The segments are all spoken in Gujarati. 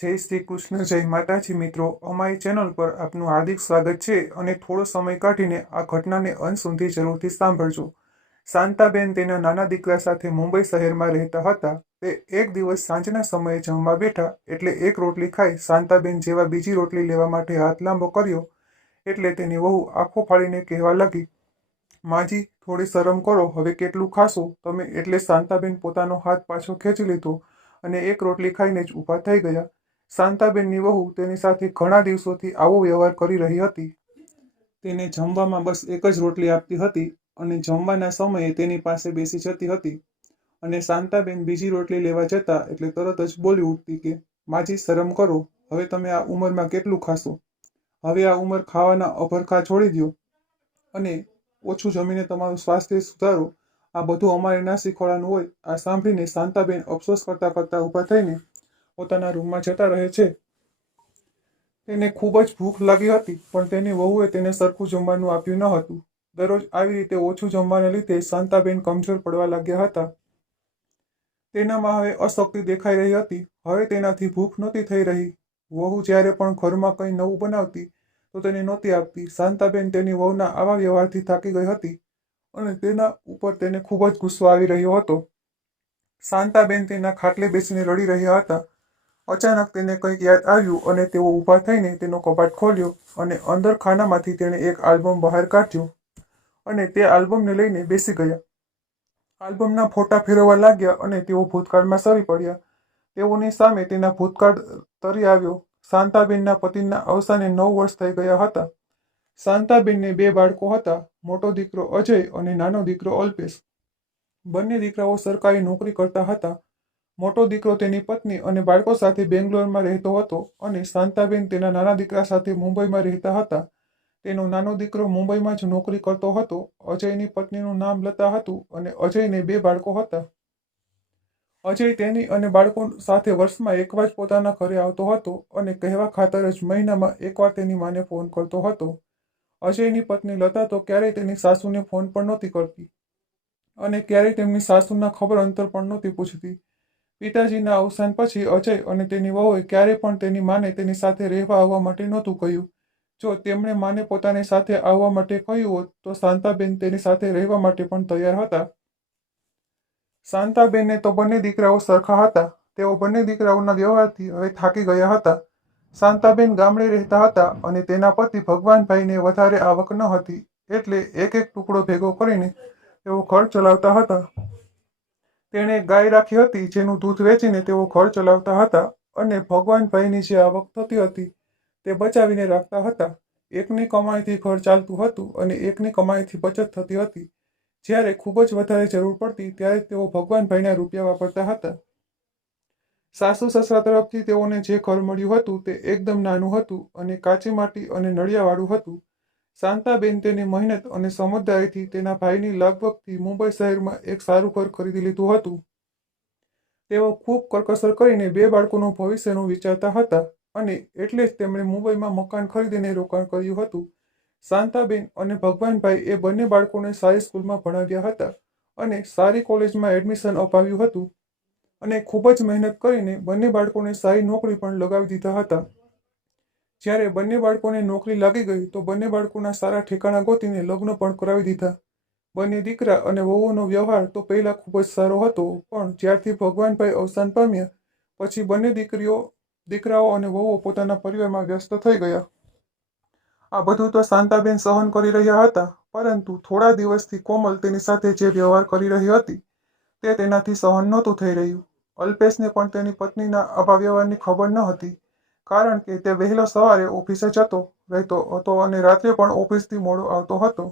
જય શ્રી કૃષ્ણ, જય માતાજી મિત્રો। અમારી ચેનલ પર આપનું હાર્દિક સ્વાગત છે અને થોડો સમય કાઢીને આ ઘટનાને અંત સુધી જરૂરથી સાંભળજો। શાંતાબેન તેના નાના દીકરા સાથે મુંબઈ શહેરમાં રહેતા હતા। તે એક દિવસ સાંજના સમયે જમવા બેઠા એટલે એક રોટલી ખાઈ શાંતાબેન જેવા બીજી રોટલી લેવા માટે હાથ લાંબો કર્યો એટલે તેની વહુ આંખો ફાડીને કહેવા લાગી, માજી થોડી શરમ કરો, હવે કેટલું ખાશો તમે? એટલે શાંતાબેન પોતાનો હાથ પાછો ખેંચી લીધો અને એક રોટલી ખાઈને જ ઊભા થઈ ગયા। શાંતાબેનની વહુ તેની સાથે ઘણા દિવસોથી આવો વ્યવહાર કરી રહી હતી। તેને જમવામાં બસ એક જ રોટલી આપતી હતી અને જમવાના સમયે તેની પાસે બેસી જતી હતી અને શાંતાબેન બીજી રોટલી લેવા જતા એટલે તરત જ બોલી ઉઠતી કે માજી શરમ કરો, હવે તમે આ ઉંમરમાં કેટલું ખાશો? હવે આ ઉંમર ખાવાના અભરખા છોડી દો અને ઓછું જમીને તમારું સ્વાસ્થ્ય સુધારો। આ બધું અમારે ના શીખવાડવાનું હોય। આ સાંભળીને શાંતાબેન અફસોસ કરતા કરતા ઊભા થઈને પોતાના રૂમમાં જતા રહે છે। તેને ખૂબ જ ભૂખ લાગી હતી પણ તેની વહુએ તેને સરખું જમવાનું આપ્યું ન હતું। દરરોજ આવી રીતે ઓછું જમવાને લીધે શાંતાબેન કમજોર પડવા લાગ્યા હતા। તેનામાં હવે અશક્તિ દેખાઈ રહી હતી। હવે તેનાથી ભૂખ નહોતી થઈ રહી। વહુ જ્યારે પણ ઘરમાં કંઈ નવું બનાવતી તો તેને નહોતી આપતી। શાંતાબેન તેની વહુના આવા વ્યવહારથી થાકી ગઈ હતી અને તેના ઉપર તેને ખૂબ જ ગુસ્સો આવી રહ્યો હતો। શાંતાબેન તેના ખાટલે બેસીને રડી રહ્યા હતા। અચાનક તેને કંઈક યાદ આવ્યું અને તેઓ ઊભા થઈને તેનો કબાટ ખોલ્યો અને અંદર ખાનામાંથી તેણે એક આલ્બમ બહાર કાઢ્યો અને તે આલ્બમને લઈને બેસી ગયા। આલ્બમના ફોટા ફેરવવા લાગ્યા અને તેઓ ભૂતકાળમાં સરી પડ્યા। તેઓની સામે તેના ભૂતકાળ તરી આવ્યો। શાંતાબેનના પતિના અવસાને 9 વર્ષ થઈ ગયા હતા। શાંતાબેનને 2 બાળકો હતા, મોટો દીકરો અજય અને નાનો દીકરો અલ્પેશ। બંને દીકરાઓ સરકારી નોકરી કરતા હતા। મોટો દીકરો તેની પત્ની અને બાળકો સાથે બેંગ્લોરમાં રહેતો હતો અને શાંતાબેન તેના નાના દીકરા સાથે મુંબઈમાં રહેતા હતા। તેનો નાનો દીકરો મુંબઈમાં જ નોકરી કરતો હતો। અજયની પત્નીનું નામ લતા હતું અને અજયને 2 બાળકો હતા। અજય તેની અને બાળકો સાથે વર્ષમાં એકવાર જ પોતાના ઘરે આવતો હતો અને કહેવા ખાતર જ મહિનામાં એકવાર તેની માને ફોન કરતો હતો। અજયની પત્ની લતા તો ક્યારેય તેની સાસુને ફોન પણ નહોતી કરતી અને ક્યારેય તેમની સાસુના ખબર અંતર પણ નહોતી પૂછતી। પિતાજીના અવસાન પછી અજય અને તેની વહુએ ક્યારેય પણ તેની માને તેની સાથે રહેવા આવવા માટે નહોતું કહ્યું। જો તેમણે માને પોતાની સાથે આવવા માટે કહ્યું હોત તો શાંતાબેન તેની સાથે રહેવા માટે પણ તૈયાર હતા। શાંતાબેનને તો બંને દીકરાઓ સરખા હતા। તેઓ બંને દીકરાઓના વ્યવહારથી હવે થાકી ગયા હતા। શાંતાબેન ગામડે રહેતા હતા અને તેના પતિ ભગવાનભાઈને વધારે આવક ન હતી એટલે એક એક ટુકડો ભેગો કરીને તેઓ ઘર ચલાવતા હતા। તેણે ગાય રાખી હતી જેનું દૂધ વેચીને તેઓ ઘર ચલાવતા હતા અને ભગવાનભાઈની જે આવક થતી હતી તે બચાવીને રાખતા હતા। એકની કમાણીથી ઘર ચાલતું હતું અને એકની કમાણીથી બચત થતી હતી। જ્યારે ખૂબ જ વધારે જરૂર પડતી ત્યારે તેઓ ભગવાનભાઈના રૂપિયા વાપરતા હતા। સાસુ સસરા તરફથી તેઓને જે ઘર મળ્યું હતું તે એકદમ નાનું હતું અને કાચી માટી અને નળિયાવાળું હતું। શાંતાબેન તેની મહેનત અને સમજદારીથી તેના ભાઈની લગભગથી મુંબઈ શહેરમાં એક સારું ઘર ખરીદી લીધું હતું। તેઓ ખૂબ કરકસર કરીને 2 બાળકોનું ભવિષ્યનું વિચારતા હતા અને એટલે જ તેમણે મુંબઈમાં મકાન ખરીદીને રોકાણ કર્યું હતું। શાંતાબેન અને ભગવાનભાઈ એ બંને બાળકોને સારી સ્કૂલમાં ભણાવ્યા હતા અને સારી કોલેજમાં એડમિશન અપાવ્યું હતું અને ખૂબ જ મહેનત કરીને બંને બાળકોને સારી નોકરી પણ લગાવી દીધા હતા। જ્યારે બંને બાળકોને નોકરી લાગી ગઈ તો બંને બાળકોના સારા ઠેકાણા ગોતીને લગ્ન પણ કરાવી દીધા। બંને દીકરા અને વહુનો વ્યવહાર તો પહેલાં ખૂબ જ સારો હતો પણ જ્યારથી ભગવાનભાઈ અવસાન પામ્યા પછી બંને દીકરાઓ અને વહુઓ પોતાના પરિવારમાં વ્યસ્ત થઈ ગયા। આ બધું તો શાંતાબેન સહન કરી રહ્યા હતા પરંતુ થોડા દિવસથી કોમલ તેની સાથે જે વ્યવહાર કરી રહી હતી તે તેનાથી સહન નહોતું થઈ રહ્યું। અલ્પેશને પણ તેની પત્નીના આવા વ્યવહારની ખબર ન હતી કારણ કે તે વહેલો સવારે ઓફિસે જતો રહેતો હતો અને રાત્રે પણ ઓફિસથી મોડો આવતો હતો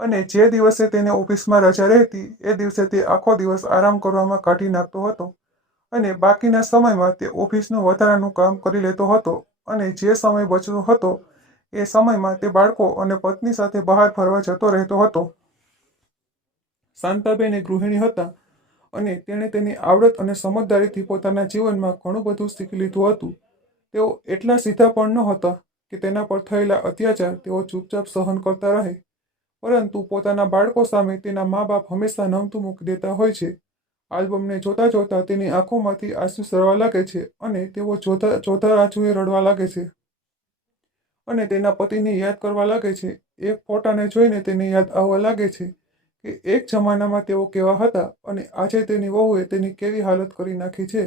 અને જે દિવસે તેને ઓફિસમાં રજા રહેતી એ દિવસે તે આખો દિવસ આરામ કરવામાં કાઢી નાખતો હતો અને બાકીના સમયમાં તે ઓફિસનું વધારાનું કામ કરી લેતો હતો અને જે સમય બચતો હતો એ સમયમાં તે બાળકો અને પત્ની સાથે બહાર ફરવા જતો રહેતો હતો। શાંતાબેન એ ગૃહિણી હતા અને તેણે તેની આવડત અને સમજદારીથી પોતાના જીવનમાં ઘણું બધું શીખી લીધું હતું। તેઓ એટલા સીધા પણ ન હતા કે તેના પર થયેલા અત્યાચાર તેઓ ચૂપચાપ સહન કરતા રહે પરંતુ પોતાના બાળકો સામે તેના મા બાપ હંમેશા નમતું મૂકી દેતા હોય છે આલ્બમને જોતા જોતા તેની આંખોમાંથી આંસુ સરવા લાગે છે અને તેઓ ચોધા આંસુએ રડવા લાગે છે અને તેના પતિને યાદ કરવા લાગે છે. એક ફોટાને જોઈને તેને યાદ આવવા લાગે છે કે એક જમાનામાં તેઓ કેવા હતા અને આજે તેની વહુએ તેની કેવી હાલત કરી નાખી છે.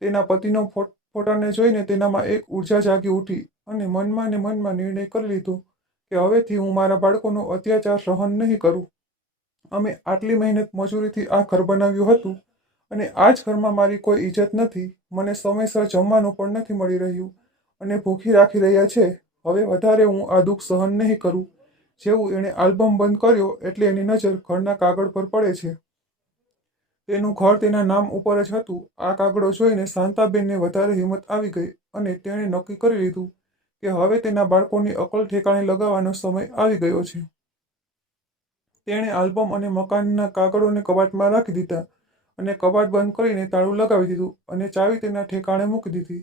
તેના પતિનો ફોટાને જોઈને તેનામાં એક ઊર્જા જાગી ઉઠી અને મનમાં ને મનમાં નિર્ણય કરી લીધો કે હવેથી હું મારા બાળકોનો અત્યાચાર સહન નહીં કરું. અમે આટલી મહેનત મજૂરીથી આ ઘર બનાવ્યું હતું અને આ જ ઘરમાં મારી કોઈ ઇજ્જત નથી. મને સમયસર જમવાનું પણ નથી મળી રહ્યું અને ભૂખી રાખી રહ્યા છે. હવે વધારે હું આ દુઃખ સહન નહીં કરું. જેવું એણે આલ્બમ બંધ કર્યો એટલે એની નજર ઘરના કાગળ પર પડે છે. તેનું ઘર તેના નામ ઉપર જ હતું. આ કાગળો જોઈને શાંતાબેનને વધારે હિંમત આવી ગઈ અને તેણે નક્કી કરી લીધું કે હવે તેના બાળકોની અકલ ઠેકાણે લગાવવાનો સમય આવી ગયો છે. તેણે આલ્બમ અને મકાનના કાગળોને કબાટમાં રાખી દીધા અને કબાટ બંધ કરીને તાળું લગાવી દીધું અને ચાવી તેના ઠેકાણે મૂકી દીધી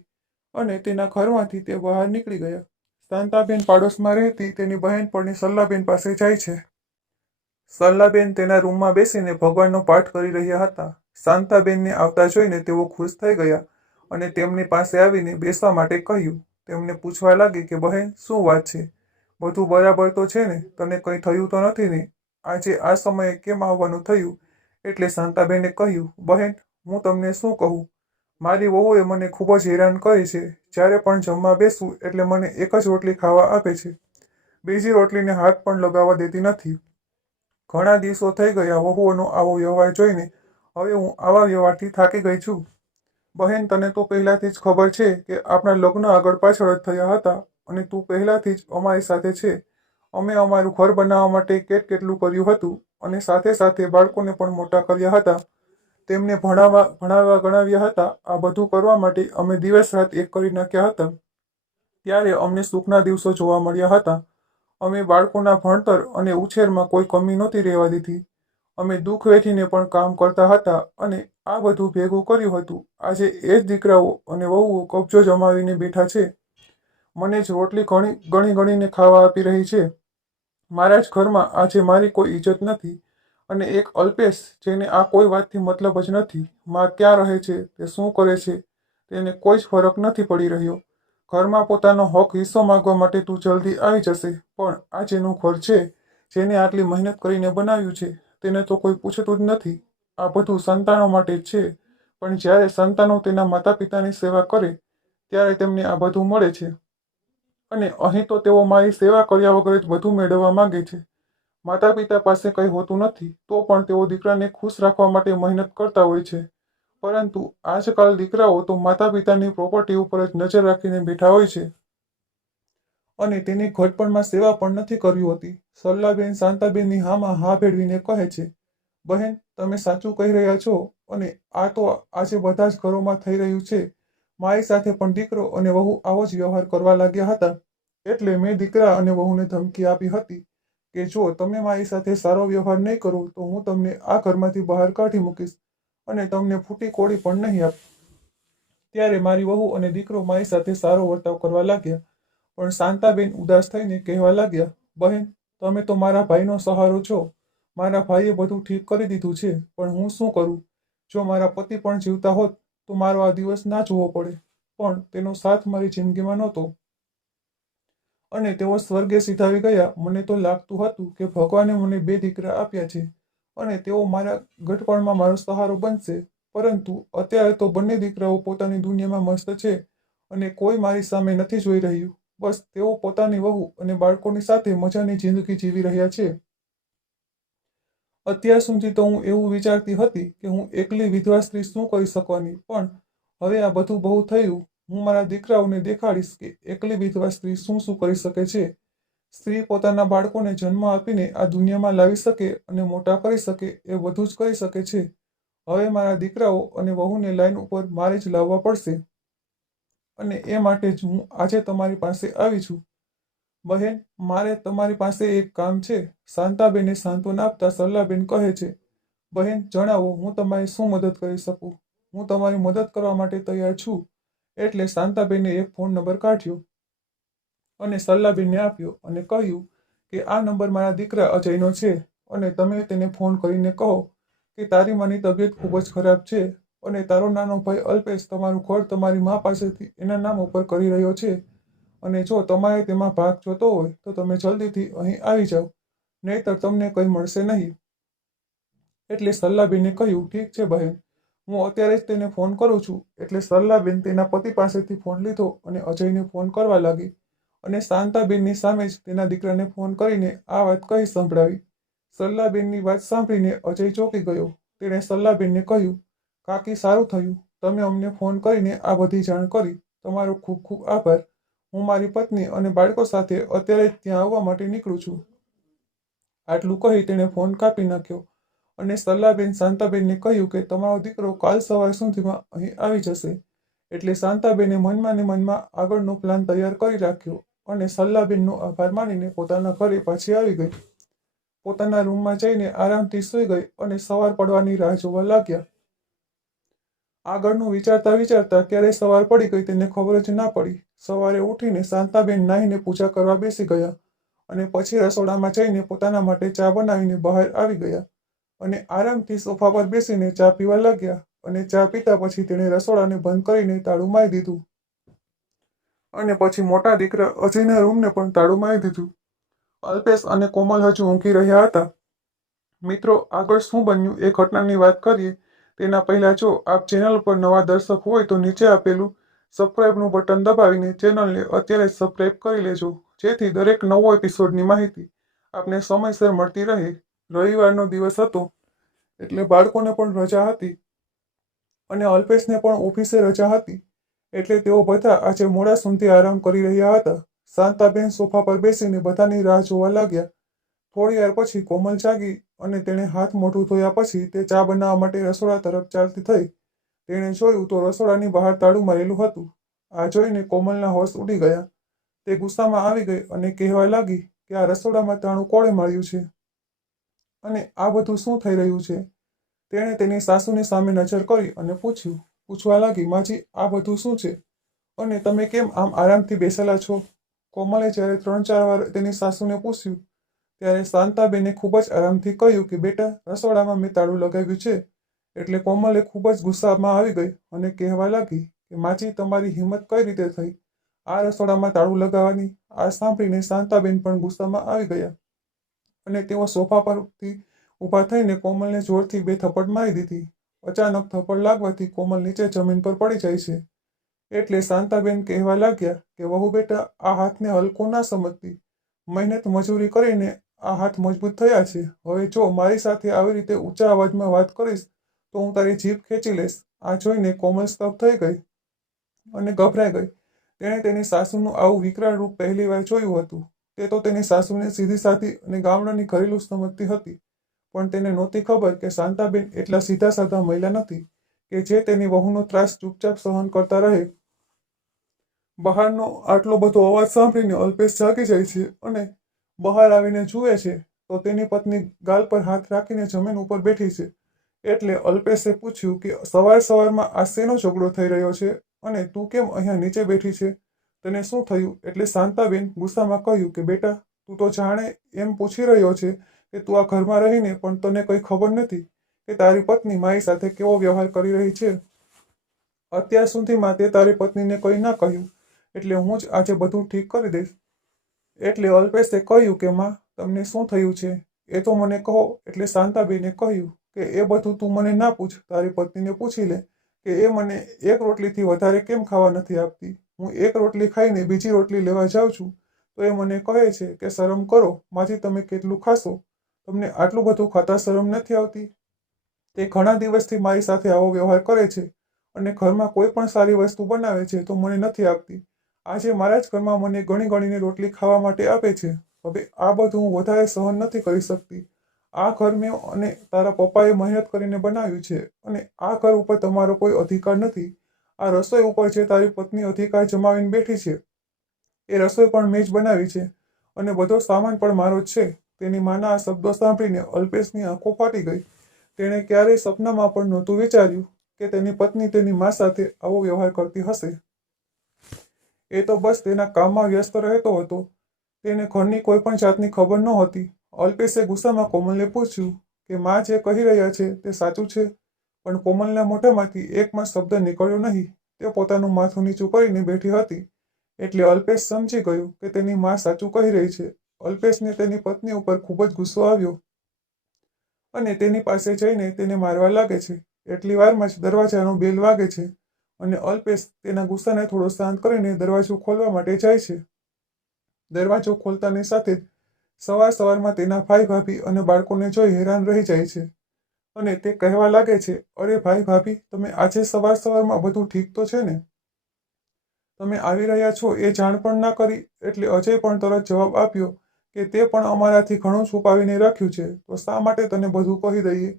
અને તેના ઘરમાંથી તે બહાર નીકળી ગયા. શાંતાબેન પાડોશમાં રહેતી તેની બહેનપણી સલ્લાબેન પાસે જાય છે. સલ્લાબેન તેના રૂમમાં બેસીને ભગવાનનો પાઠ કરી રહ્યા હતા. શાંતાબેનને આવતા જોઈને તેઓ ખુશ થઈ ગયા અને તેમની પાસે આવીને બેસવા માટે કહ્યું. તેમને પૂછવા લાગી કે બહેન, શું વાત છે? બધું બરાબર તો છે ને? તને કંઈ થયું તો નથી ને? આજે આ સમયે કેમ આવવાનું થયું? એટલે શાંતાબેને કહ્યું, બહેન, હું તમને શું કહું? મારી વહુએ મને ખૂબ જ હેરાન કરી છે. જ્યારે પણ જમવા બેસું એટલે મને એક જ રોટલી ખાવા આપે છે. બીજી રોટલીને હાથ પણ લગાવવા દેતી નથી. ઘણા દિવસો થઈ ગયા વહુઓનો આવો વ્યવહાર જોઈને. હવે હું આવા વ્યવહારથી થાકી ગઈ છું. બહેન, તને તો પહેલાથી જ ખબર છે કે આપણા લગ્ન આગળ પાછળ જ થયા હતા અને તું પહેલાથી જ અમારી સાથે છે. અમે અમારું ઘર બનાવવા માટે કેટલું કર્યું હતું અને સાથે સાથે બાળકોને પણ મોટા કર્યા હતા. તેમને ભણાવવા ગણાવ્યા હતા. આ બધું કરવા માટે અમે દિવસ રાત એક કરી નાખ્યા હતા. ત્યારે અમને સુખના દિવસો જોવા મળ્યા હતા. અમે બાળકોના ભણતર અને ઉછેરમાં કોઈ કમી નહોતી રહેવા દીધી. અમે દુઃખ વેઠીને પણ કામ કરતા હતા અને આ બધું ભેગું કર્યું હતું. આજે એ જ દીકરાઓ અને વહુઓ કબજો જમાવીને બેઠા છે. મને જ રોટલી ગણીને ખાવા આપી રહી છે. મારા જ ઘરમાં આજે મારી કોઈ ઇજ્જત નથી અને એક અલ્પેશ, જેને આ કોઈ વાતથી મતલબ જ નથી. માં ક્યાં રહે છે, તે શું કરે છે, તેને કોઈ જ ફરક નથી પડી રહ્યો. ઘરમાં પોતાનો હક હિસ્સો માંગવા માટે તું જલ્દી આવી જશે, પણ આ જેનું ઘર છે, જેને આટલી મહેનત કરીને બનાવ્યું છે, તેને તો કોઈ પૂછતું જ નથી. આ બધું સંતાનો માટે જ છે, પણ જ્યારે સંતાનો તેના માતા પિતાની સેવા કરે ત્યારે તેમને આ બધું મળે છે અને અહીં તો તેઓ મારી સેવા કર્યા વગર જ બધું મેળવવા માંગે છે. માતા પિતા પાસે કંઈ હોતું નથી તો પણ તેઓ દીકરાને ખુશ રાખવા માટે મહેનત કરતા હોય છે. પરંતુ આજકાલ દીકરાઓ તો માતા પિતાની પ્રોપર્ટી ઉપર જ નજર રાખીને બેઠા હોય છે અને તેની ઘડપણમાં સેવા પણ નથી કરવી હોતી. સરલાબેન શાંતાબેનની હામાં હા ભેળવીને કહે છે, બહેન, તમે સાચું કહી રહ્યા છો અને આ તો આજે બધા જ ઘરોમાં થઈ રહ્યું છે. મારી સાથે પણ દીકરો અને વહુ આવો જ વ્યવહાર કરવા લાગ્યા હતા. એટલે મેં દીકરા અને વહુને ધમકી આપી હતી કે જો તમે મારી સાથે સારો વ્યવહાર નહીં કરો તો હું તમને આ ઘરમાંથી બહાર કાઢી મૂકીશ અને તમને ફૂટી કોડી પણ નહીં આપું. ત્યારે મારી વહુ અને દીકરો મારી સાથે સારો વર્તાવ કરવા લાગ્યા. પણ શાંતાબેન ઉદાસ થઈને કહેવા લાગ્યા, બહેન, તમે તો મારા ભાઈનો સહારો છો. મારા ભાઈએ બધું ઠીક કરી દીધું છે, પણ હું શું કરું? જો મારા પતિ પણ જીવતા હોત તો મારો આ દિવસ ના જોવો પડે, પણ તેનો સાથ મારી જિંદગીમાં નહોતો અને તેઓ સ્વર્ગે સિધાવી ગયા. મને તો લાગતું હતું કે ભગવાને મને 2 દીકરા આપ્યા છે અને તેઓ મારા ઘડપણમાં મારો સહારો બનશે. પરંતુ અત્યારે તો બંને દીકરાઓ પોતાની દુનિયામાં મસ્ત છે અને કોઈ મારી સામે નથી જોઈ રહ્યું. બસ તેઓ પોતાની વહુ અને બાળકોની સાથે મજાની જિંદગી જીવી રહ્યા છે. અત્યાર સુધી તો હું એવું વિચારતી હતી કે હું એકલી વિધવા સ્ત્રી શું કરી શકવાની, પણ હવે આ બધું બહુ થયું. હું મારા દીકરાઓને દેખાડીશ કે એકલી વિધવા સ્ત્રી શું કરી શકે છે. સ્ત્રી પોતાના બાળકોને જન્મ આપીને આ દુનિયામાં લાવી શકે અને મોટા કરી શકે, એ બધું જ કરી શકે છે. હવે મારા દીકરાઓ અને વહુને લાઈન ઉપર મારે જ લાવવા પડશે અને એ માટે જ હું આજે તમારી પાસે આવી છું. બહેન, મારે તમારી પાસે એક કામ છે. શાંતાબેને સાંત્વના આપતા સરલાબેન કહે છે, બહેન, જણાવો, હું તમારી શું મદદ કરી શકું? હું તમારી મદદ કરવા માટે તૈયાર છું. એટલે શાંતાબેને એક ફોન નંબર કાઢ્યો અને સરલાબેનને આપ્યો અને કહ્યું કે આ નંબર મારા દીકરા અજયનો છે અને તમે તેને ફોન કરીને કહો કે તારી માની તબિયત ખૂબ જ ખરાબ છે અને તારો નાનો ભાઈ અલ્પેશ તમારું ઘર તમારી મા પાસેથી એના નામ ઉપર કરી રહ્યો છે અને જો તમારે તેમાં ભાગ જોતો હોય તો તમે જલ્દીથી અહીં આવી જાઓ, નહીંતર તમને કંઈ મળશે નહીં. એટલે સરલાબેને કહ્યું, ઠીક છે બહેન, હું અત્યારે જ તેને ફોન કરું છું. એટલે સરલાબેન તેના પતિ પાસેથી ફોન લીધો અને અજયને ફોન કરવા લાગી અને શાંતાબેનની સામે જ તેના દીકરાને ફોન કરીને આ વાત કહી સંભળાવી. સરલાબેનની વાત સાંભળીને અજય ચોંકી ગયો. તેણે સરલાબેનને કહ્યું, કાકી, સારું થયું તમે અમને ફોન કરીને આ બધી જાણ કરી. તમારો ખૂબ ખૂબ આભાર. હું મારી પત્ની અને બાળકો સાથે અત્યારે જ ત્યાં આવવા માટે નીકળું છું. આટલું કહી તેણે ફોન કાપી નાખ્યો અને સરલાબેન શાંતાબેનને કહ્યું કે તમારો દીકરો કાલ સવાર સુધીમાં અહીં આવી જશે. એટલે શાંતાબેને મનમાં ને મનમાં આગળનો પ્લાન તૈયાર કરી રાખ્યો અને સરલાબેનનો આભાર માનીને પોતાના ઘરે પાછી આવી ગઈ. પોતાના રૂમમાં જઈને આરામથી સૂઈ ગઈ અને સવાર પડવાની રાહ જોવા લાગ્યા. આગળનું વિચારતા વિચારતા ક્યારે સવાર પડી ગઈ તેને ખબર જ ના પડી. સવારે ઉઠીને શાંતાબેન નાહીને પૂજા કરવા બેસી ગયા અને પછી રસોડામાં જઈને પોતાના માટે ચા બનાવીને બહાર આવી ગયા અને આરામથી સોફા પર બેસીને ચા પીવા લાગ્યા અને ચા પીતા પછી તેણે રસોડાને બંધ કરીને તાળું મારી દીધું અને પછી મોટા દીકરા અજયના રૂમને પણ તાળું મારી દીધું. અલ્પેશ અને કોમલ હજુ ઊંઘી રહ્યા હતા. મિત્રો, આગળ શું બન્યું એ ઘટનાની વાત કરીએ તેના પહેલાં જો આપ ચેનલ પર નવા દર્શક હોય તો નીચે આપેલું સબસ્ક્રાઇબનું બટન દબાવીને ચેનલને અત્યારે જ સબસ્ક્રાઇબ કરી લેજો, જેથી દરેક નવો એપિસોડની માહિતી આપને સમયસર મળતી રહે. રવિવારનો દિવસ હતો એટલે બાળકોને પણ રજા હતી અને અલ્પેશને પણ ઓફિસે રજા હતી. એટલે તેઓ બધા આજે મોડા સુધી આરામ કરી રહ્યા હતા. શાંતાબેન સોફા પર બેસીને બધાની રાહ જોવા લાગ્યા. થોડી વાર પછી કોમલ જાગી અને તેણે હાથ મોઢું ધોયા પછી તે ચા બનાવવા માટે રસોડા તરફ ચાલતી થઈ. તેણે જોયું તો રસોડાની બહાર તાળું મારેલું હતું. આ જોઈને કોમલના હોશ ઉડી ગયા. તે ગુસ્સામાં આવી ગઈ અને કહેવા લાગી કે આ રસોડામાં તાળું કોણે માર્યું છે અને આ બધું શું થઈ રહ્યું છે. તેણે તેની સાસુની સામે નજર કરી અને પૂછવા લાગી, માજી, આ બધું શું છે અને તમે કેમ આમ આરામથી બેસેલા છો? કોમલે જ્યારે 3-4 વાર તેની સાસુને પૂછ્યું ત્યારે શાંતાબેને ખૂબ જ આરામથી કહ્યું કે બેટા, રસોડામાં મેં તાળું લગાવ્યું છે. એટલે કોમલે ખૂબ જ ગુસ્સામાં આવી ગઈ અને કહેવા લાગી કે માજી, તમારી હિંમત કઈ રીતે થઈ આ રસોડામાં તાળું લગાવવાની? આ સાંભળીને શાંતાબેન પણ ગુસ્સામાં આવી ગયા અને તેઓ સોફા પરથી ઊભા થઈને કોમલને જોરથી 2 થપ્પડ મારી દીધી. અચાનક થપ્પડ લાગવાથી કોમલ નીચે જમીન પર પડી જાય છે. એટલે શાંતાબેન કહેવા લાગ્યા કે વહુ બેટા, આ હાથને હલકો ના સમજતી. મહેનત મજૂરી કરીને આ હાથ મજબૂત થયા છે. હવે જો મારી સાથે આવી રીતે ઊંચા અવાજમાં વાત કરીશ તો હું તારી જીભ ખેંચી લઈશ. આ જોઈને કોમલ સ્તબ્ધ થઈ ગઈ અને ગભરાઈ ગઈ. તેણે તેની સાસુનું આવું વિકરાળ રૂપ પહેલી વાર જોયું હતું. તે તો તેની સાસુને સીધી સાદી અને ગામડાની ઘરેલું સમજતી હતી, પણ તેને નહોતી ખબર કે શાંતાબેન એટલા સીધા સાધા મહિલા નથી કે જે તેની વહુનો ત્રાસ ચૂપચાપ સહન કરતા રહે. બહારનો આટલો બધો અવાજ સાંભળીને અલ્પેશ જાગી જાય છે અને બહાર આવીને જુએ છે તો તેની પત્ની ગાલ પર હાથ રાખીને જમીન ઉપર બેઠી છે. એટલે અલ્પેશે પૂછ્યું કે સવાર સવારમાં આ શેનો ઝઘડો થઈ રહ્યો છે અને તું કેમ અહીંયા નીચે બેઠી છે? તને શું થયું? એટલે શાંતાબેન ગુસ્સામાં કહ્યું કે બેટા, તું તો જાણે એમ પૂછી રહ્યો છે કે તું આ ઘરમાં રહીને પણ તને કંઈ ખબર નથી કે તારી પત્ની મારી સાથે કેવો વ્યવહાર કરી રહી છે. અત્યાર સુધીમાં તે તારી પત્નીને કંઈ ના કહ્યું, એટલે હું જ આજે બધું ઠીક કરી દઈશ. એટલે અલ્પેશે કહ્યું કે માં, તમને શું થયું છે એ તો મને કહો. એટલે શાંતાબેને કહ્યું કે એ બધું તું મને ના પૂછ, તારી પત્નીને પૂછી લે કે એ મને એક રોટલીથી વધારે કેમ ખાવા નથી આપતી. હું એક રોટલી ખાઈને બીજી રોટલી લેવા જાઉં છું તો એ મને કહે છે કે શરમ કરો માજી, તમે કેટલું ખાશો? તમને આટલું બધું ખાતા શરમ નથી આવતી? તે ઘણા દિવસથી મારી સાથે આવો વ્યવહાર કરે છે અને ઘરમાં કોઈ પણ સારી વસ્તુ બનાવે છે તો મને નથી આપતી. આજે મારા જ ઘરમાં મને ગણી ગણીને રોટલી ખાવા માટે આપે છે. હવે આ બધું હું વધારે સહન નથી કરી શકતી. આ ઘર મેં અને તારા પપ્પાએ મહેનત કરીને બનાવ્યું છે અને આ ઘર ઉપર તમારો કોઈ અધિકાર નથી. આ રસોઈ ઉપર જે તારી પત્ની અધિકાર જમાવીને બેઠી છે એ રસોઈ પણ મેં જ બનાવી છે અને બધો સામાન પણ મારો જ છે. તેની માના આ શબ્દો સાંભળીને અલ્પેશની આંખો ફાટી ગઈ. તેણે ક્યારેય સપનામાં પણ નહોતું વિચાર્યું કે તેની પત્ની તેની મા સાથે આવો વ્યવહાર કરતી હશે. એ તો બસ તેના કામમાં વ્યસ્ત રહેતો હતો. તેને ઘરની કોઈ પણ જાતની ખબર નહોતી. અલ્પેશે ગુસ્સામાં કોમલને પૂછ્યું કે માં જે કહી રહ્યા છે તે સાચું છે, પણ કોમલના મોઢામાંથી એક પણ શબ્દ નીકળ્યો નહીં. તે પોતાનું માથું નીચું કરીને બેઠી હતી. એટલે અલ્પેશ સમજી ગયો કે તેની માં સાચું કહી રહી છે. અલ્પેશને તેની પત્ની ઉપર ખૂબ જ ગુસ્સો આવ્યો અને તેની પાસે જઈને તેને મારવા લાગે છે. એટલી વારમાં જ દરવાજાનો બેલ વાગે છે અને અલ્પેશ તેના ગુસ્સાને થોડો શાંત કરીને દરવાજો ખોલવા માટે જાય છે. દરવાજો ખોલતાની સાથે જ સવારમાં તેના ભાઈ ભાભી અને બાળકોને જોઈ હેરાન રહી જાય છે અને તે કહેવા લાગે છે, અરે ભાઈ ભાભી, તમે આજે સવારમાં બધું ઠીક તો છે ને? તમે આવી રહ્યા છો એ જાણ પણ ના કરી. એટલે અજય પણ તરત જવાબ આપ્યો કે તે પણ અમારાથી ઘણું છુપાવીને રાખ્યું છે, તો શા માટે તને બધું કહી દઈએ.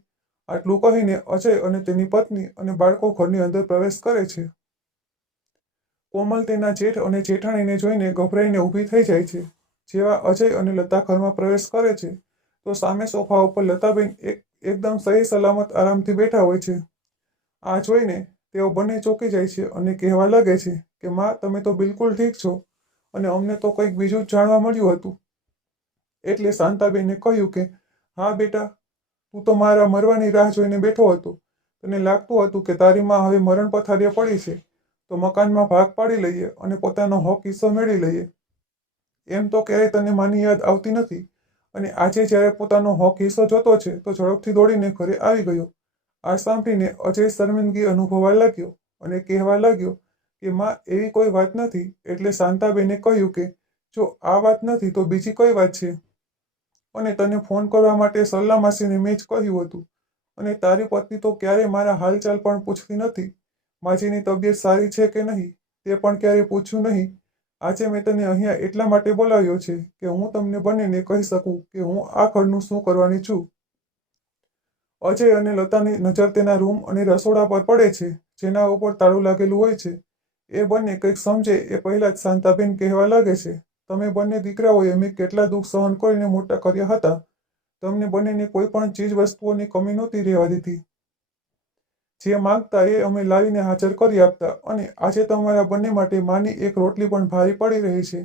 આટલું કહીને અજય અને તેની પત્ની અને બાળકો ઘરની અંદર પ્રવેશ કરે છે. કોમલ તેના જેઠ અને જેઠાણીને જોઈને ગભરાઈને ઊભી થઈ જાય છે. જેવા અજય અને લતા ઘરમાં પ્રવેશ કરે છે તો સામે સોફા ઉપર લતાબેન એકદમ સહી સલામત આરામથી બેઠા હોય છે. આ જોઈને તેઓ બંને ચોંકી જાય છે અને કહેવા લાગે છે કે માં, તમે તો બિલકુલ ઠીક છો અને અમને તો કંઈક બીજું જ જાણવા મળ્યું હતું. એટલે શાંતાબેને કહ્યું કે હા બેટા, તું તો મારા મરવાની રાહ જોઈને બેઠો હતો. તને લાગતું હતું કે તારી માં હવે મરણ પથારીએ પડી છે, તો મકાનમાં ભાગ પાડી લઈએ અને પોતાનો હક હિસ્સો મેળવી લઈએ. એમ તો ક્યારેય તને માની યાદ આવતી નથી અને આજે જ્યારે પોતાનો હક હિસ્સો જોતો છે તો ઝડપથી દોડીને ઘરે આવી ગયો. આ સાંભળીને અજય શર્મિંદગી અનુભવવા લાગ્યો અને કહેવા લાગ્યો કે માં, એવી કોઈ વાત નથી. એટલે શાંતાબેને કહ્યું કે જો આ વાત નથી તો બીજી કઈ વાત છે? અને તને ફોન કરવા માટે સરલા માસીને મેં જ કહ્યું હતું અને તારી પત્ની તો ક્યારેય મારા હાલચાલ પણ પૂછતી નથી. માજીની તબિયત સારી છે કે નહીં તે પણ ક્યારેય પૂછ્યું નહીં. આજે મેં તને અહીંયા એટલા માટે બોલાવ્યો છે કે હું તમને બંનેને કહી શકું કે હું આ ઘરનું શું કરવાની છું. અજય અને લતાની નજર તેના રૂમ અને રસોડા પર પડે છે, જેના ઉપર તાળું લાગેલું હોય છે. એ બંને કંઈક સમજે એ પહેલા જ શાંતાબેન કહેવા લાગે છે, તમે બંને દીકરાઓએ મેં કેટલા દુઃખ સહન કરીને મોટા કર્યા હતા. તમને બંનેને કોઈ પણ ચીજ વસ્તુઓની કમી નહોતી રહેવા દીધી. જે માંગતા એ અમે લાવીને હાજર કરી આપતા અને આજે તમારા બંને માટે માની એક રોટલી પણ ભારી પડી રહી છે.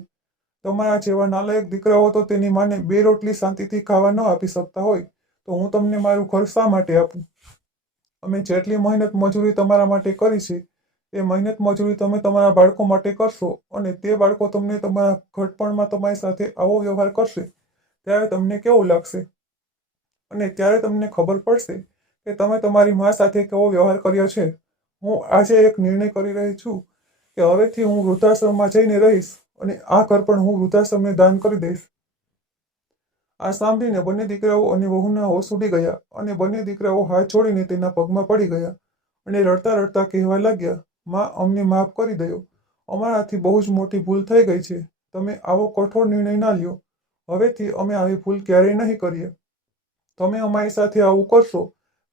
તમારા જેવા નાલાયક દીકરાઓ તો તેની માને 2 રોટલી શાંતિથી ખાવા ન આપી શકતા હોય તો હું તમને મારું ઘર શા માટે આપું? અમે જેટલી મહેનત મજૂરી તમારા માટે કરી છે એ મહેનત મજૂરી તમે તમારા બાળકો માટે કરશો અને તે બાળકો તમને તમારા ઘડપણમાં તમારી સાથે આવો વ્યવહાર કરશે ત્યારે તમને કેવું લાગશે? અને ત્યારે તમને ખબર પડશે કે તમે તમારી મા સાથે કેવો વ્યવહાર કર્યો છે. હું આજે એક નિર્ણય કરી રહી છું કે હવેથી હું વૃદ્ધાશ્રમમાં જઈને રહીશ અને આ ઘર પણ હું વૃદ્ધાશ્રમને દાન કરી દઈશ. આ સાંભળીને બંને દીકરાઓ અને વહુના હોશ ઉડી ગયા અને બંને દીકરાઓ હાથ જોડીને તેના પગમાં પડી ગયા અને રડતા રડતા કહેવા લાગ્યા, માં, અમને માફ કરી દો. અમારાથી બહુ જ મોટી ભૂલ થઈ ગઈ છે. તમે આવો કઠોર નિર્ણય ના લ્યો. હવેથી અમે આવી ભૂલ ક્યારેય નહીં કરીએ. તમે અમારી સાથે આવું કરશો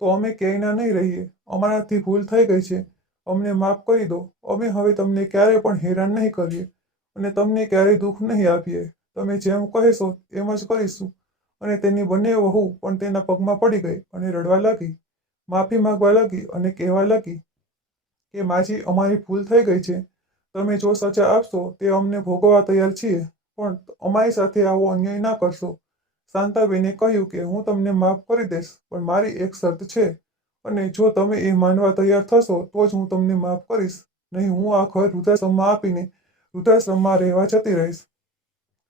તો અમે ક્યાંયના નહીં રહીએ. અમારાથી ભૂલ થઈ ગઈ છે. અમને માફ કરી દો. અમે હવે તમને ક્યારેય પણ હેરાન નહીં કરીએ અને તમને ક્યારેય દુઃખ નહીં આપીએ. તમે જેમ કહેશો એમ જ કરીશું. અને તેની બંને વહુ પણ તેના પગમાં પડી ગઈ અને રડવા લાગી, માફી માંગવા લાગી અને કહેવા લાગી કે માજી, અમારી ભૂલ થઈ ગઈ છે. તમે જો સજા આપશો તે અમને ભોગવવા તૈયાર છીએ, પણ અમારી સાથે આવો અન્યાય ના કરશો. શાંતાબેને કહ્યું કે હું તમને માફ કરી દઈશ, પણ મારી એક શરત છે અને જો તમે એ માનવા તૈયાર થશો તો જ હું તમને માફ કરીશ. નહીં હું આ ઘર વૃદ્ધાશ્રમમાં આપીને વૃદ્ધાશ્રમમાં રહેવા જતી રહીશ.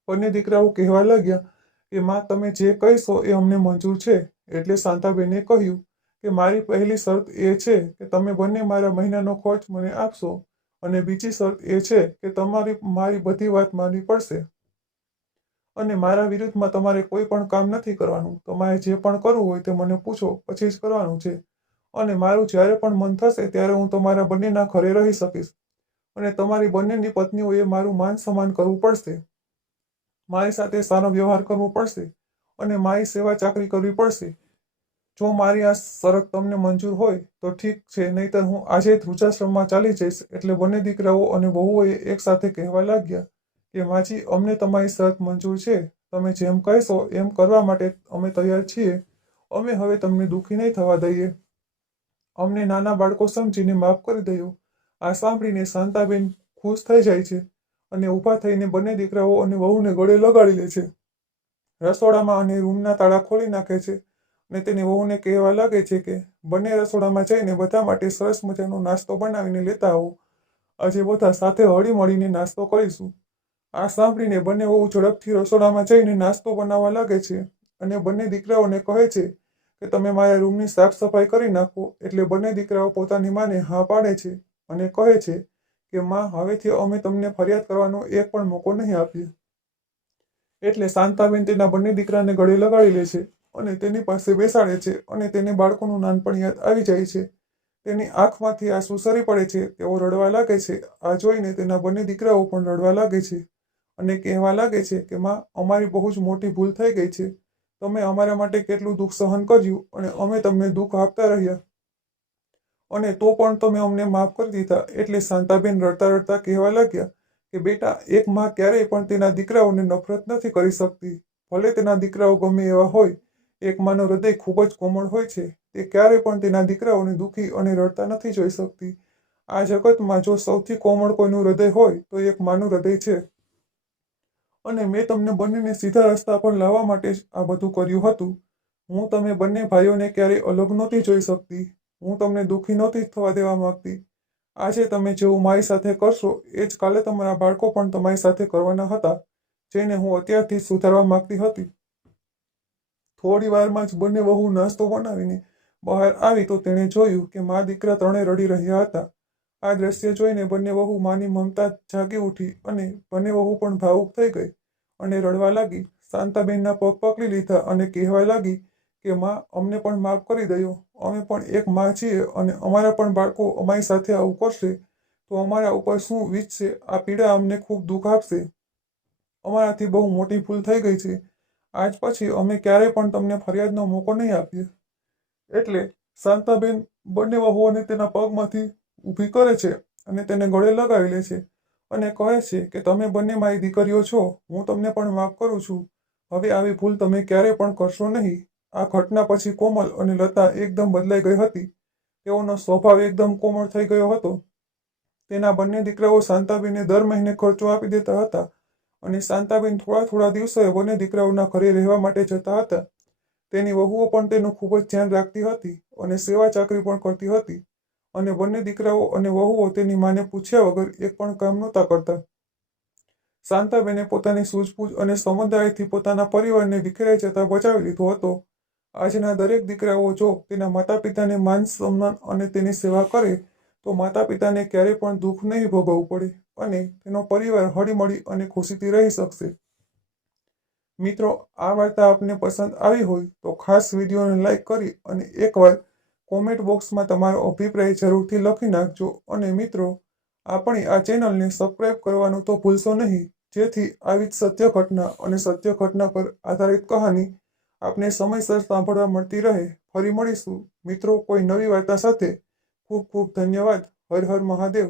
બંને દીકરાઓ કહેવા લાગ્યા કે માં, તમે જે કહેશો એ અમને મંજૂર છે. એટલે શાંતાબેને કહ્યું કે મારી પહેલી શરત એ છે કે તમે બંને મારા મહિનાનો ખર્ચ મને આપશો અને બીજી શરત એ છે કે તમારી મારી બધી વાત માનવી પડશે અને મારા વિરુદ્ધમાં તમારે કોઈ પણ કામ નથી કરવાનું. તમારે જે પણ કરવું હોય તે મને પૂછો પછી જ કરવાનું છે અને મારું જ્યારે પણ મન થશે ત્યારે હું તમારા બંનેના ઘરે રહી શકીશ અને તમારી બંનેની પત્નીઓએ મારું માન સન્માન કરવું પડશે. મારી સાથે સારો વ્યવહાર કરવો પડશે અને મારી સેવા ચાકરી કરવી પડશે. જો મારી આ શરત તમને મંજૂર હોય તો ઠીક છે, નહીંતર હું આજે જ વૃદ્ધાશ્રમમાં ચાલી જઈશ. એટલે બંને દીકરાઓ અને વહુઓએ એકસાથે કહેવા લાગ્યા કે માજી, અમને તમારી શરત મંજૂર છે. તમે જેમ કહેશો એમ કરવા માટે અમે તૈયાર છીએ. અમે હવે તમને દુઃખી નહીં થવા દઈએ. અમને નાના બાળકો સમજીને માફ કરી દો. આ સાંભળીને શાંતાબેન ખુશ થઈ જાય છે અને ઊભા થઈને બંને દીકરાઓ અને વહુને ગળે લગાડી લે છે. રસોડામાં અને રૂમના તાળા ખોલી નાખે છે અને તેની વહુને કહેવા લાગે છે કે બંને રસોડામાં જઈને બધા માટે સરસ મજાનો નાસ્તો બનાવીને લેતા આવો. આજે બધા સાથે હળીમળીને નાસ્તો કરીશું. આ સાંભળીને બંને વહુ ઝડપથી રસોડામાં જઈને નાસ્તો બનાવવા લાગે છે અને બંને દીકરાઓને કહે છે કે તમે મારા રૂમની સાફ સફાઈ કરી નાખો. એટલે બંને દીકરાઓ પોતાની માને હા પાડે છે અને કહે છે કે માં, હવેથી અમે તમને ફરિયાદ કરવાનો એક પણ મોકો નહીં આપીએ. એટલે શાંતાબેન તેના બંને દીકરાને ગળે લગાડી લે છે અને તેની પાસે બેસાડે છે અને તેને બાળકોનું નાનપણ યાદ આવી જાય છે. તેની આંખમાંથી આંસુ સરી પડે છે. તેઓ રડવા લાગે છે. આ જોઈને તેના બંને દીકરાઓ પણ રડવા લાગે છે અને કહેવા લાગે છે કે માં, અમારી બહુ જ મોટી ભૂલ થઈ ગઈ છે. તમે અમારા માટે કેટલું દુઃખ સહન કર્યું અને અમે તમને દુઃખ આપતા રહ્યા અને તો પણ તમે અમને માફ કરી દીધા. એટલે શાંતાબેન રડતા રડતા કહેવા લાગ્યા કે બેટા, એક માં ક્યારેય પણ તેના દીકરાઓને નફરત નથી કરી શકતી. ભલે તેના દીકરાઓ ગમે એવા હોય, એક માનું હૃદય ખૂબ જ કોમળ હોય છે. તે ક્યારેય પણ તેના દીકરાઓને દુઃખી અને રડતા નથી જોઈ શકતી. આ જગતમાં જો સૌથી કોમળ કોઈનું હૃદય હોય તો એક માનું હૃદય છે. અને મેં તમને બંનેને સીધા રસ્તા પર લાવવા માટે જ આ બધું કર્યું હતું. હું તમે બંને ભાઈઓને ક્યારેય અલગ નહોતી જોઈ શકતી. હું તમને દુઃખી નહોતી થવા દેવા માંગતી. આજે તમે જેવું મારી સાથે કરશો એ જ કાલે તમારા બાળકો પણ તમારી સાથે કરવાના હતા, જેને હું અત્યારથી સુધારવા માંગતી હતી. થોડી વારમાં જ બંને વહુ નાસ્તો બનાવીને બહાર આવી તો તેણે જોયું કે મા દીકરા ત્રણે રડી રહ્યા હતા. આ દ્રશ્ય જોઈને બંને વહુ માની મમતા જાગી ઉઠી અને બંને વહુ પણ ભાવુક થઈ ગઈ અને રડવા લાગી. શાંતાબેનના પગ પકડી લીધા અને કહેવા લાગી કે માં, અમને પણ માફ કરી દયો. અમે પણ એક માં છીએ અને અમારા પણ બાળકો અમારી સાથે આવું કરશે તો અમારા ઉપર શું વીતશે. આ પીડા અમને ખૂબ દુઃખ આપશે. અમારાથી બહુ મોટી ભૂલ થઈ ગઈ છે. આજ પછી અમે ક્યારેય પણ તમને ફરિયાદનો મોકો નહીં આપીએ. એટલે શાંતાબેન બંને વહુઓને તેના પગમાંથી ઊભી કરે છે અને તેને ગળે લગાવી લે છે અને કહે છે કે તમે બંને મારી દીકરીઓ છો. હું તમને પણ માફ કરું છું. હવે આવી ભૂલ તમે ક્યારેય પણ કરશો નહીં. આ ઘટના પછી કોમલ અને લતા એકદમ બદલાઈ ગઈ હતી. તેઓનો સ્વભાવ એકદમ કોમળ થઈ ગયો હતો. તેના બંને દીકરાઓ શાંતાબેનને દર મહિને ખર્ચો આપી દેતા હતા અને શાંતાબેન થોડા થોડા દિવસોએ બંને દીકરાઓના ઘરે રહેવા માટે જતા હતા. તેની વહુઓ પણ તેનું ખૂબ જ ધ્યાન રાખતી હતી અને સેવા ચાકરી પણ કરતી હતી અને બંને દીકરાઓ અને વહુઓ તેની માને પૂછ્યા વગર એક પણ કામ નહોતા કરતા. શાંતાબેને પોતાની સૂઝબૂઝ અને સમજદારીથી પોતાના પરિવારને વિખેરાઈ જતા બચાવી લીધો હતો. આજના દરેક દીકરાઓ જો તેના માતા પિતાને માન સન્માન અને તેની સેવા કરે તો માતા પિતાને ક્યારેય પણ દુઃખ નહીં ભોગવવું પડે અને તેનો પરિવાર હળીમળી અને ખુશીથી રહી શકશે. મિત્રો, આ વાર્તા આપને પસંદ આવી હોય તો ખાસ વિડીયોને લાઈક કરી અને એકવાર કોમેન્ટ બોક્સમાં તમારો અભિપ્રાય જરૂરથી લખી નાખજો. અને મિત્રો, આપણી આ ચેનલને સબસ્ક્રાઈબ કરવાનું તો ભૂલશો નહીં, જેથી આવી જ સત્ય ઘટના અને સત્ય ઘટના પર આધારિત કહાની આપને સમયસર સાંભળવા મળતી રહે. ફરી મળીશું મિત્રો કોઈ નવી વાર્તા સાથે. ખૂબ ખૂબ ધન્યવાદ. હર હર મહાદેવ.